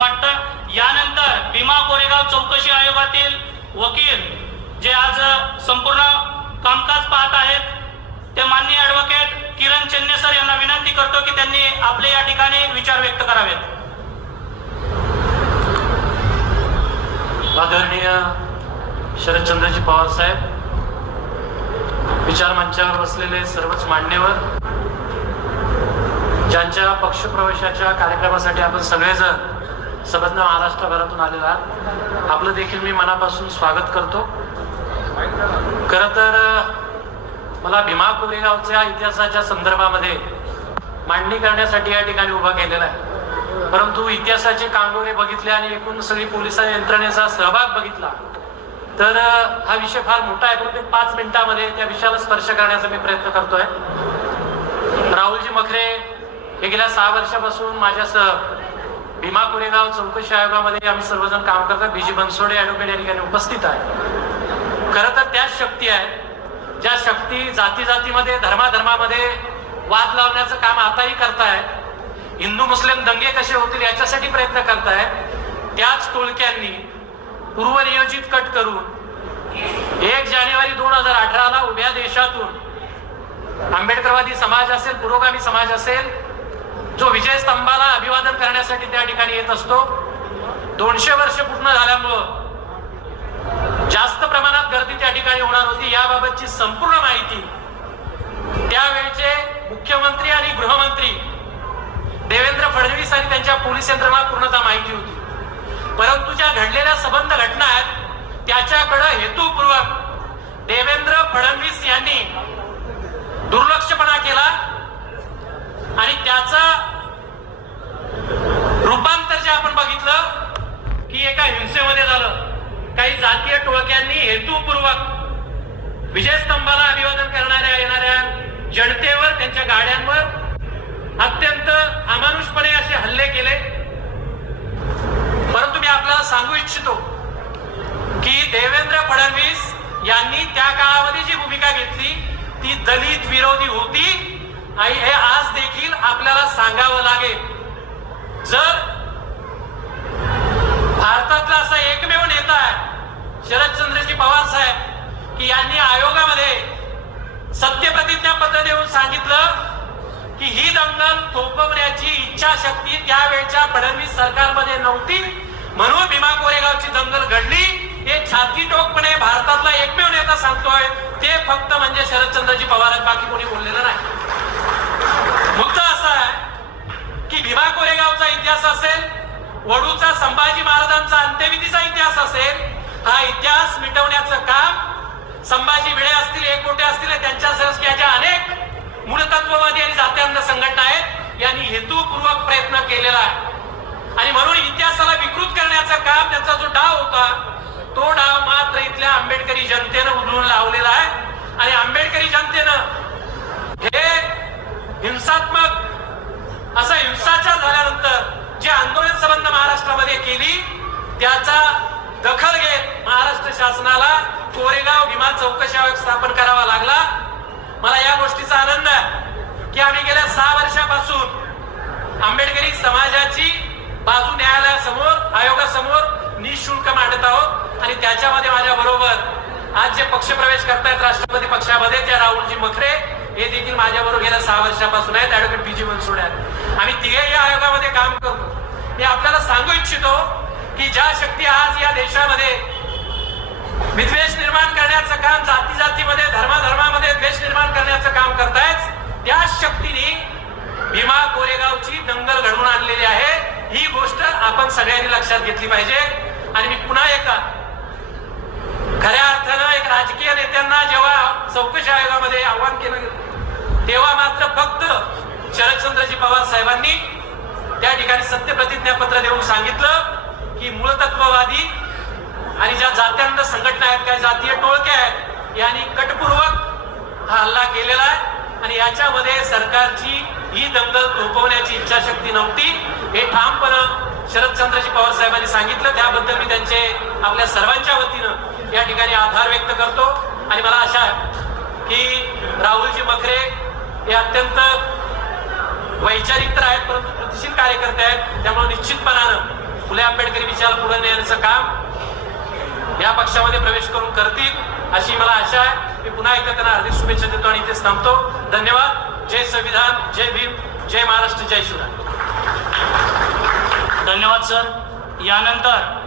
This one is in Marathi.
वाटतं. यानंतर भीमा कोरेगाव चौकशी आयोगातील वकील जे आज संपूर्ण कामकाज पाहत आहेत ते माननीय ॲडव्होकेट किरण चन्नेसर यांना विनंती करतो की त्यांनी आपले या ठिकाणी विचार व्यक्त करावेत. आदरणीय शरदचंद्रजी पवार साहेब विचार मंचावर बसलेले सर्वच मान्यवर ज्यांच्या पक्षप्रवेशाच्या कार्यक्रमासाठी आपण सगळेजण सबंध महाराष्ट्रभरातून आलेला. आहात आपलं देखील मी मनापासून स्वागत करतो. खरं तर मला भीमा कोरेगावच्या इतिहासाच्या संदर्भामध्ये मांडणी करण्यासाठी या ठिकाणी उभा केलेला आहे. परंतु इतिहासाचे कांगोरे बघितले आणि एकूण सगळी पोलीस यंत्रणेचा सहभाग बघितला तर हा विषय फार मोठा आहे. परंतु पाच मिनिटामध्ये त्या विषयाला स्पर्श करण्याचा मी प्रयत्न करतोय. राहुलजी मखरे हे गेल्या सहा वर्षापासून माझ्यासह भीमा कोरेगाव चौकशी आयोगामध्ये आम्ही सर्वजण काम करतात बीजी बनसोडे ॲडव्होकेट या ठिकाणी उपस्थित आहे. खरं तर त्याच शक्ती आहेत ज्या शक्ती जाती जातीमध्ये धर्माधर्मामध्ये वाद लावण्याचं काम आताही करताय. हिंदू मुस्लिम दंगे कसे होतील याच्यासाठी प्रयत्न करताय. त्याच टोळक्यांनी पूर्वनियोजित कट करून एक जानेवारी दोन हजार अठराला उभ्या देशातून आंबेडकरवादी समाज असेल पुरोगामी समाज असेल जो विजय स्तंभाला अभिवादन करण्यासाठी त्या ठिकाणी येत असतो दोनशे वर्ष पूर्ण झाल्यामुळं जास्त प्रमाणात गर्दी त्या ठिकाणी होणार होती. याबाबतची संपूर्ण माहिती त्यावेळचे मुख्यमंत्री आणि गृहमंत्री देवेंद्र फडणवीस आणि त्यांच्या पोलीस यंत्रणा पूर्णतः माहिती होती. परंतु ज्या घडलेल्या सबंध घटना आहेत त्याच्याकडे हेतुपूर्वक देवेंद्र फडणवीस यांनी दुर्लक्षपणा केला. आणि त्याचा रूपांतर जे आपण बघितलं की एका हिंसेमध्ये झालं. काही जातीय टोळक्यांनी हेतूपूर्वक विजय स्तंभाला अभिवादन करणाऱ्या येणाऱ्या जनतेवर त्यांच्या गाड्यांवर अत्यंत अमानुषपणे असे हल्ले केले. परंतु मी आपल्याला सांगू इच्छितो की देवेंद्र फडणवीस यांनी त्या काळामध्ये जी भूमिका घेतली ती दलित विरोधी होती. आणि हे आज देखील आपल्याला सांगावं लागेल. जर भारतातला असा एकमेव नेता आहे शरदचंद्रजी पवार साहेब की यांनी आयोगामध्ये सत्यप्रतिज्ञा पत्र देऊन सांगितलं की ही दंगल थोपवण्याची इच्छाशक्ती त्यावेळच्या फडणवीस सरकारमध्ये नव्हती म्हणून भीमा कोरेगावची दंगल घडली. हे छाती टोकपणे भारतातला एकमेव नेता सांगतोय ते फक्त म्हणजे शरदचंद्रजी पवार बाकी कोणी बोललेलं नाही. मुद्दा असा आहे की भीमा कोरेगावचा इतिहास असेल वडूचा संभाजी महाराजांचा अंत्यविधीचा इतिहास असेल हा इतिहास मिटवण्याचं काम संभाजी भिडे असतील एक कोटे असतील त्यांच्या संस्कृतीच्या अनेक मूलतत्ववादी आणि जात्यांना संघटना आहेत यांनी हेतूपूर्वक प्रयत्न केलेला आहे. आणि म्हणून इतिहासाला विकृत करण्याचं काम त्यांचा जो डाव होता तो डाव मात्र इथल्या आंबेडकरी जनतेनं उधळून लावलेला आहे. आणि आंबेडकरी जनतेनं हे हिंसात्मक असा हिंसाचार झाल्यानंतर जे आंदोलन संबंध महाराष्ट्रामध्ये केली त्याचा दखल घेत महाराष्ट्र शासनाला कोरेगाव भीमा चौकशी आयोग स्थापन करावा लागला. मला या गोष्टीचा आनंद आहे की आम्ही गेल्या सहा वर्षापासून आंबेडकरी समाजाची बाजू न्यायालयासमोर आयोगासमोर निशुल्क मांडत आहोत आणि त्याच्यामध्ये माझ्या बरोबर आज जे पक्ष प्रवेश करतायत राष्ट्रपती पक्षामध्ये त्या राहुलजी मखरे हे देखील माझ्याबरोबर गेल्या सहा वर्षापासून आहेत ऍडव्होकेट बीजी मनसुड आहेत आम्ही तिघे या आयोगामध्ये काम करतो. मी आपल्याला सांगू इच्छितो की ज्या शक्ती आज या देशामध्ये विद्वेष निर्माण करण्याचं काम जाती जातीमध्ये धर्माधर्मामध्ये द्वेष निर्माण करण्याचं काम करतायत त्या शक्तीने भीमा कोरेगावची दंगल घडवून आणलेली आहे. ही गोष्ट आपण सगळ्यांनी लक्षात घेतली पाहिजे. आणि मी पुन्हा एकदा खऱ्या अर्थानं एक राजकीय नेत्यांना जेव्हा चौकशी आयोगामध्ये आव्हान केलं गेलं तेव्हा मात्र फक्त शरदचंद्रजी पवार साहेबांनी त्या ठिकाणी सत्यप्रतिज्ञापत्र देऊन सांगितलं की मूळतत्ववादी आणि ज्या जात्यांत संघटना आहेत काय जातीय टोळक्या आहेत यांनी कटपूर्वक हा हल्ला केलेला आहे. आणि याच्यामध्ये सरकारची ही दंगल थोपवण्याची इच्छाशक्ती नव्हती. हे ठामपणं शरदचंद्रजी पवार साहेबांनी सांगितलं. त्याबद्दल मी त्यांचे आपल्या सर्वांच्या वतीनं या ठिकाणी आभार व्यक्त करतो. आणि मला आशा आहे की राहुलजी मखरे हे अत्यंत वैचारिक तर आहेत परंतु कृतिशील कार्यकर्ते आहेत. त्यामुळे निश्चितपणानं फुले आंबेडकरी विचार पुढे नेण्याचं काम या पक्षामध्ये प्रवेश करून करतील अशी मला आशा आहे. मी पुन्हा एकदा त्यांना हार्दिक शुभेच्छा देतो आणि इथेच थांबतो. धन्यवाद. जय संविधान जय भीम जय महाराष्ट्र जय शिवराय. धन्यवाद सर. यानंतर